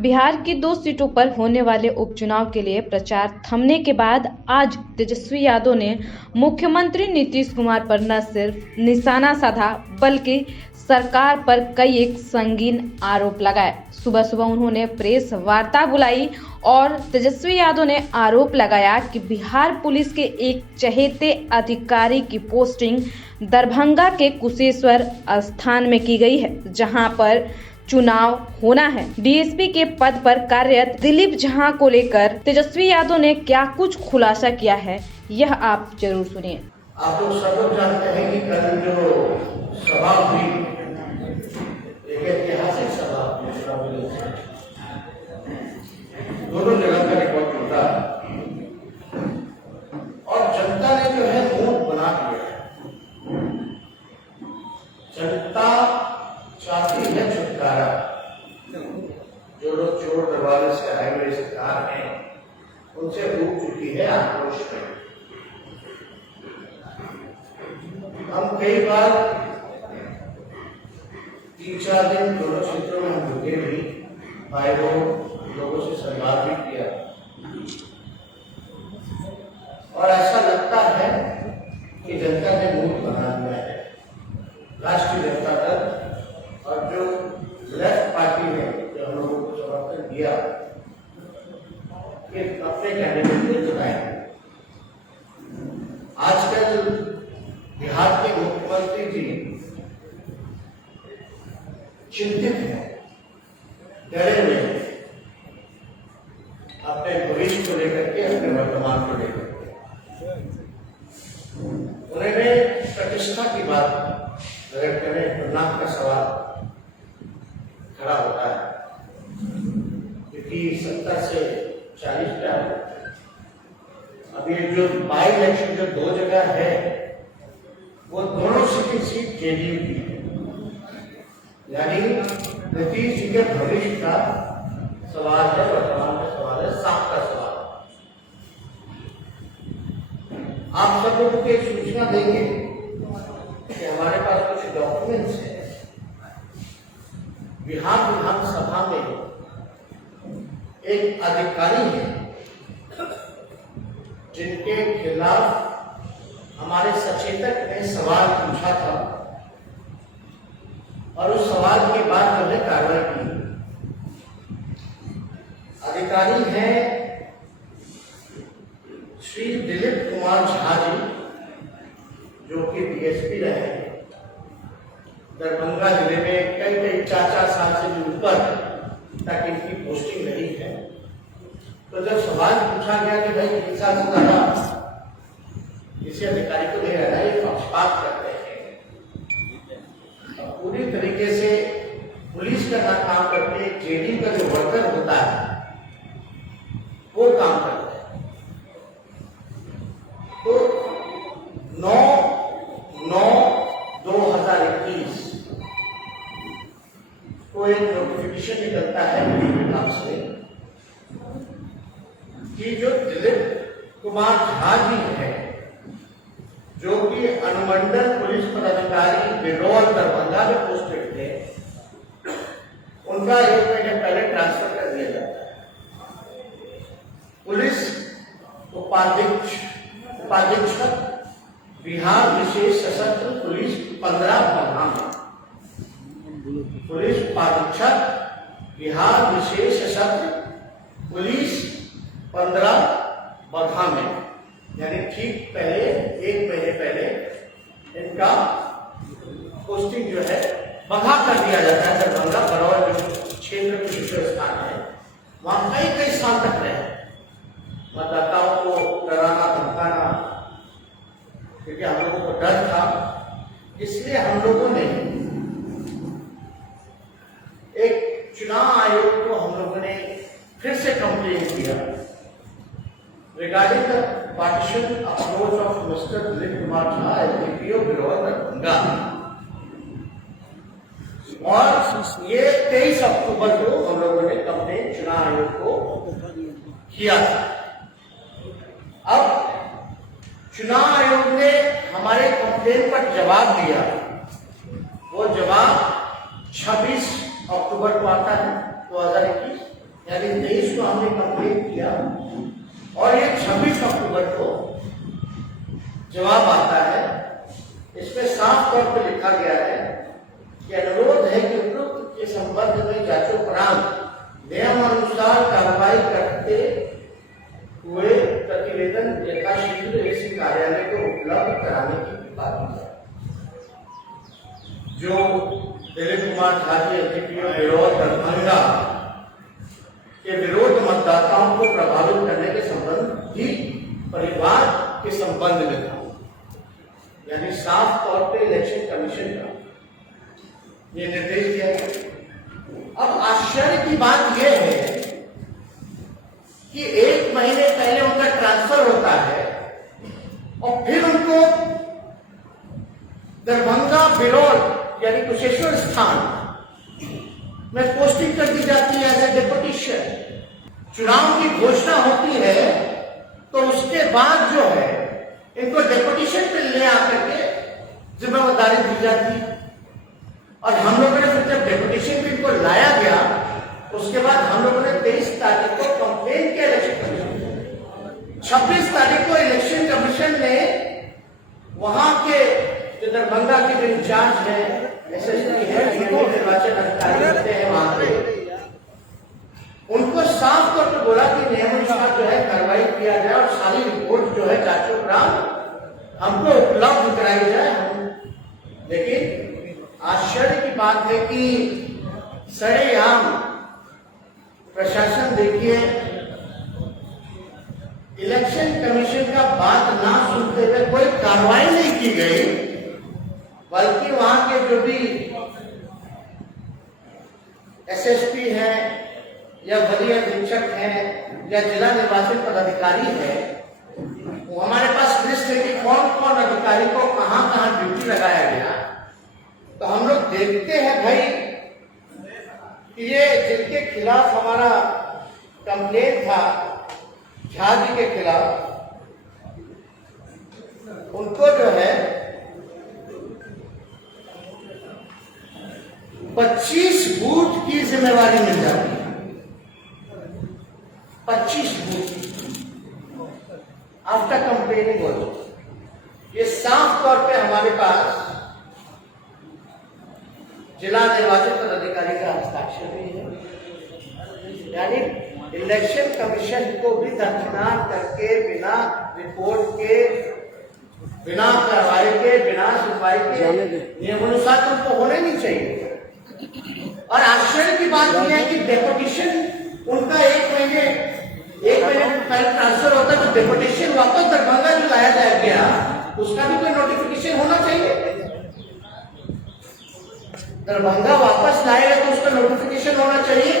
बिहार की 2 सीटों पर होने वाले उपचुनाव के लिए प्रचार थमने के बाद आज तेजस्वी यादव ने मुख्यमंत्री नीतीश कुमार पर न सिर्फ निशाना साधा बल्कि सरकार पर कई एक संगीन आरोप लगाए। सुबह सुबह उन्होंने प्रेस वार्ता बुलाई और तेजस्वी यादव ने आरोप लगाया कि बिहार पुलिस के एक चहेते अधिकारी की पोस्टिंग दरभंगा के कुशेश्वर स्थान में की गई है, जहां पर चुनाव होना है। डीएसपी के पद पर कार्यरत दिलीप झा को लेकर तेजस्वी यादव ने क्या कुछ खुलासा किया है, यह आप जरूर सुनिए। आप लोग सब लोग जानते हैं कि कल जो सभा हुई, एक ऐतिहासिक सभा, दोनों जगह का रिकॉर्ड टूटा और जनता ने जो है वोट बना दिया है। जनता चाहती है छुटकारा। जो लोग चोर दरबार से आए हुए सरकार हैं, उनसे डूब चुकी है आक्रोश में। हम कई बार 3-4 दिन दोनों क्षेत्रों में हम रुके भी, भाई लोगों से संवाद भी किया और ऐसा लगता है कि जनता ने मूड बना दिया है। राष्ट्रीय जनता दल और जो लेफ्ट पार्टी ने जो हम लोगों को समर्थन दिया, ये अपने कैंडिडेट को जिताएंगे। आजकल बिहार के मुख्यमंत्री जी चिंतित हैं, डरे हुए हैं, अपने भविष्य को लेकर के, अपने वर्तमान को लेकर के। उन्हें प्रतिष्ठा की बात अगर करें तो नाम का सवाल खड़ा होता है, क्योंकि 70 से 40 पे अब ये जो बाई इलेक्शन जो 2 जगह है, वो दोनों सीट जेडीयू की है। यानी नीतीश जी के भविष्य का सवाल है, वर्तमान का सवाल है, साफ का सवाल। आप सब लोगों को एक सूचना देंगे कि हमारे पास कुछ डॉक्यूमेंट्स हैं। बिहार विधानसभा में एक अधिकारी है जिनके खिलाफ हमारे सचेतक ने सवाल पूछा था और उस सवाल के बाद हमने कार्रवाई की। अधिकारी हैं श्री दिलीप कुमार झा जी, जो कि डीएसपी रहे दरभंगा जिले में कई 4 साल से भी ऊपर तक इनकी पोस्टिंग रही है। तो जब सवाल पूछा गया कि भाई 3 साल से ज्यादा किसी अधिकारी को नहीं रहना, ये पक्षपात करते हैं, पूरी तरीके से पुलिस का काम करके जेडीयू का जो वर्कर होता है वो काम करता है। तो 9/9/2021 को एक नोटिफिकेशन निकलता है मेरे नाम से कि जो दिलीप कुमार झा जी है, जो कि अनुमंडल पुलिस पदाधिकारी बिरौल दरभंगा में पोस्टेड थे, उनका 1 महीने पहले ट्रांसफर कर दिया जाता है। पुलिस उपाधीक्षक बिहार विशेष सशस्त्र पुलिस 15 बगहा में, पुलिस उपाधीक्षक बिहार विशेष सशस्त्र पुलिस 15 बगहा में, यानी ठीक पहले 1 महीने पहले इनका पोस्टिंग जो है बगहा कर दिया जाता है। दरभंगा बरौल क्षेत्र विशेष स्थान है, वहां कई साल तक रहे। मतदाताओं को डराना धमकाना, क्योंकि हम लोगों को डर था, इसलिए हम लोगों ने एक चुनाव आयोग को हम लोगों ने फिर से कंप्लेन किया regarding the partition approach of mister Dilip Kumar Jha SDPO Biraul Darbhanga. और ये 23 अक्टूबर को हम लोगों ने कंप्लेन चुनाव आयोग को किया था। अब चुनाव आयोग ने हमारे कंप्लेन पर जवाब दिया। वो जवाब 26 अक्टूबर को आता है 2021 यानी 23 को हमने कंप्लीट किया और ये 26 अक्टूबर को जवाब आता है। इसमें साफ तौर पर लिखा गया है कि अनुरोध है कि उपरोक्त के संबंध में जांचोपरांत नियमानुसार कार्रवाई करते हुए प्रतिवेदन यथाशीघ्र इसी कार्यालय को उपलब्ध कराने की कृपा की जाए। जो दिलीप कुमार झा जी एसडीपीओ बिरौल दरभंगा के विरोध मतदाताओं को प्रभावित करने के संबंध ही परिवार के संबंध में था, यानी साफ तौर पे इलेक्शन कमीशन का ये निर्देश दिया गया। अब आश्चर्य की बात यह है कि 1 महीने पहले उनका ट्रांसफर होता है और फिर उनको दरभंगा बिरौल यानी कुशेश्वर स्थान में पोस्टिंग कर दी जाती है एज ए डेपुटेशन। चुनाव की घोषणा होती है तो उसके बाद जो है इनको डेपुटेशन पे ले आकर के जिम्मेदारी दी जाती है। और हम लोगों ने फिर जब डेपुटेशन पे इनको लाया गया उसके बाद हम लोगों ने 23 तारीख को कंप्लेन किया इलेक्शन कमीशन। 26 तारीख को इलेक्शन कमीशन ने वहां के जो दरभंगा के जो इंचार्ज है एसएसपी है निर्वाचन अधिकारी होते हैं वहां पे, उनको साफ तौर पर बोला कि नियमानुसार जो है कार्रवाई किया जाए और सारी रिपोर्ट जो है जांचोपरांत हमको उपलब्ध कराई जाए। लेकिन आश्चर्य की बात है कि सरेआम प्रशासन देखिए इलेक्शन कमीशन का बात ना सुनते हुए कोई कार्रवाई नहीं की गई, बल्कि वहां के जो भी एसएसपी है या वरीय अधीक्षक है या जिला निर्वाचन पदाधिकारी है, वो हमारे पास लिस्ट है कि कौन कौन अधिकारी को कहां कहां ड्यूटी लगाया गया। तो हम लोग देखते हैं भाई कि ये जिनके खिलाफ हमारा कंप्लेन था झा जी के खिलाफ, उनको जो है 25 बूथ की जिम्मेवारी मिल जाती है। 25 बूथ आफ्टर कंप्लेनिंग हो। ये साफ तौर पे हमारे पास जिला निर्वाचन पदाधिकारी का हस्ताक्षर भी है, यानी इलेक्शन कमीशन को भी दरकिनार करके बिना रिपोर्ट के, बिना कार्रवाई के, बिना सुनवाई के नियमानुसार उनको होने नहीं चाहिए। और आश्चर्य की बात यह है कि डेपुटेशन उनका 1 महीने पहले ट्रांसफर होता है तो डेपुटेशन वापस दरभंगा जो लाया गया उसका भी कोई नोटिफिकेशन होना चाहिए। दरभंगा वापस लाएगा तो उसका नोटिफिकेशन होना चाहिए।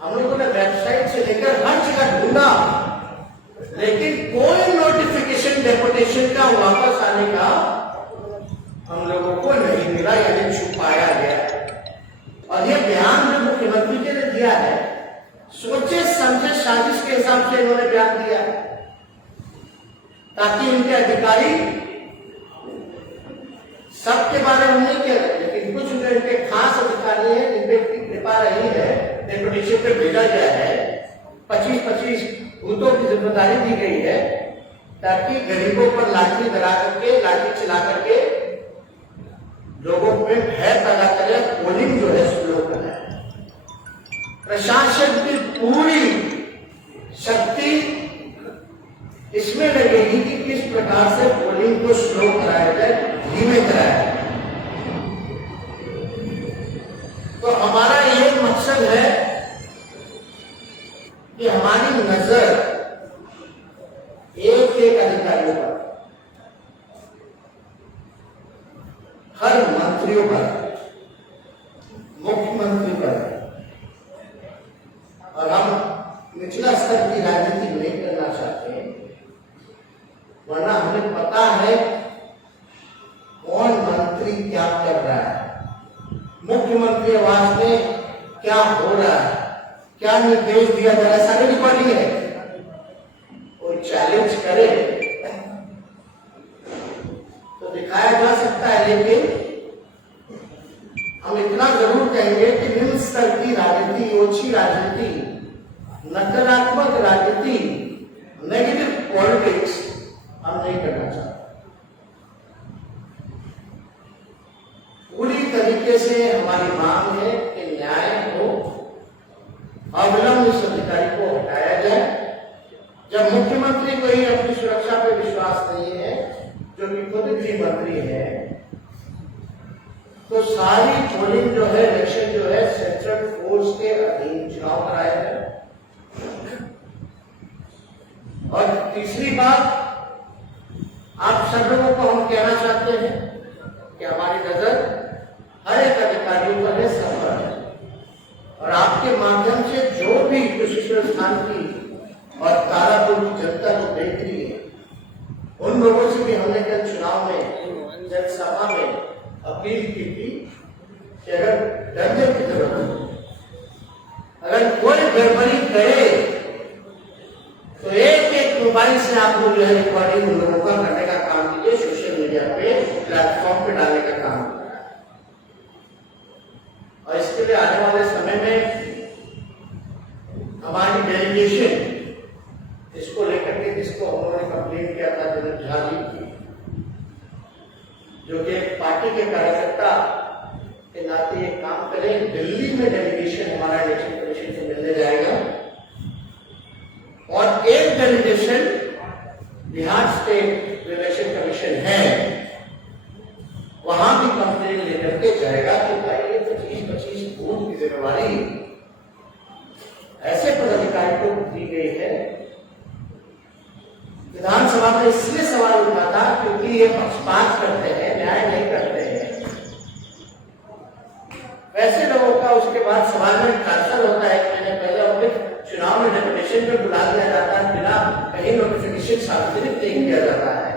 हम लोगों ने वेबसाइट से लेकर हर जगह ढूंढा, लेकिन कोई नोटिफिकेशन डेपुटेशन का वापस आने का हम लोगों को नहीं मिला, यानी छुपाया गया। और ये बयान जो मुख्यमंत्री जी ने दिया है, सोचे समझे साजिश के हिसाब से इन्होंने बयान दिया ताकि इनके अधिकारी सबके बारे में नहीं कह रहे, लेकिन कुछ जो इनके खास अधिकारी हैं जिनपे कृपा रही है, डेपुटेशन पे भेजा गया है। 25-25 बूथों की जिम्मेदारी दी गई है ताकि गरीबों पर लाठी डरा करके, लाठी चला करके लोगों में भय पैदा करे, पोलिंग जो है स्लो कराए। प्रशासन की पूरी शक्ति इसमें लगेगी कि किस प्रकार से पोलिंग को स्लो कराया जाए, धीमे कराया जाए। तो हमारा ये मकसद है कि हमारी नजर एक एक अधिकारियों पर, हर मंत्रियों पर, मुख्यमंत्री पर, और हम निचला स्तर की राजनीति नहीं करना चाहते हैं, वरना हमें पता है कौन मंत्री क्या कर रहा है, मुख्यमंत्री आवास में क्या हो रहा है, क्या निर्देश दिया जा रहा है, सारी रिकॉर्डिंग है। कोई चैलेंज करे तो दिखाया जा सकता है, लेकिन हम इतना जरूर कहेंगे कि निम्न स्तर की राजनीति, ओछी राजनीति नकारात्मक राजनीति, नेगेटिव पॉलिटिक्स हम नहीं करना चाहते। पूरी तरीके से हमारी मांग है कि न्याय हो, अविलंब इस अधिकारी को हटाया जाए। जब मुख्यमंत्री को ही अपनी सुरक्षा पे विश्वास नहीं है, जो कि खुद गृह मंत्री है, तो सारी पोलिंग जो है, इलेक्शन जो है, सेंट्रल फोर्स के अधीन चुनाव कराया जाए। और तीसरी बात, आप सब लोगों को हम कहना चाहते हैं कि हमारी नजर हर एक अधिकारियों पर है, सब पर है, और आपके माध्यम से जो भी कुशेश्वर स्थान की और तारापुर की जनता को देख रही है, उन लोगों से भी हमने कल चुनाव में जनसभा में अपील की थी कि अगर डरने की जरूरत हो, अगर कोई गड़बड़ी करे तो एक मोबाइल से आप लोग जो है रिकॉर्डिंग उन लोगों का करने का काम कीजिए, सोशल मीडिया पे प्लेटफॉर्म पे डालने का काम कीजिए। और इसके लिए आने वाले समय में हमारी डेलीगेशन इसको लेकर के, जिसको हम लोगों ने कंप्लेन किया था जनरल झा जी की, जो कि पार्टी के कार्यकर्ता के नाते एक काम करें, दिल्ली में डेलीगेशन हमारा इलेक्शन कमीशन से मिलने जाएगा और एक delegation Bihar state election commission है, वहां भी कंप्लेन लेकर के जाएगा कि भाई ये 25-25 बूथ की जिम्मेवारी ऐसे पदाधिकारी को दी गई है। विधानसभा में इसलिए सवाल उठा था क्योंकि ये पक्षपात करते हैं, न्याय नहीं करते हैं। वैसे लोगों का उसके बाद समाज में ट्रांसफर होता है, मैंने पहले अपने चुनाव में डेपुटेशन पे बुला दिया जाता है, बिना कहीं नोटिफिकेशन सार्वजनिक नहीं किया जाता है।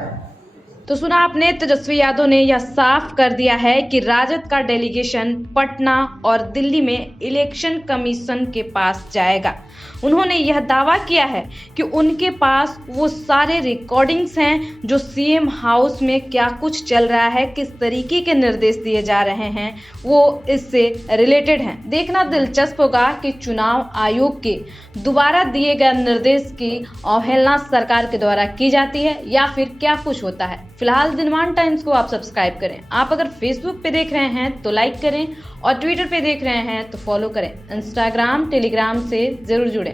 तो सुना आपने, तेजस्वी यादव ने यह साफ कर दिया है कि राजद का डेलीगेशन पटना और दिल्ली में इलेक्शन कमीशन के पास जाएगा। उन्होंने यह दावा किया है कि उनके पास वो सारे रिकॉर्डिंग्स हैं जो सीएम हाउस में क्या कुछ चल रहा है, किस तरीके के निर्देश दिए जा रहे हैं, वो इससे रिलेटेड हैं। देखना दिलचस्प होगा कि चुनाव आयोग के दोबारा दिए गए निर्देश की अवहेलना सरकार के द्वारा की जाती है या फिर क्या कुछ होता है। फिलहाल दिनमान टाइम्स को आप सब्सक्राइब करें। आप अगर फेसबुक पे देख रहे हैं तो लाइक करें और ट्विटर पे देख रहे हैं तो फॉलो करें। इंस्टाग्राम, टेलीग्राम से जरूर जुड़ें।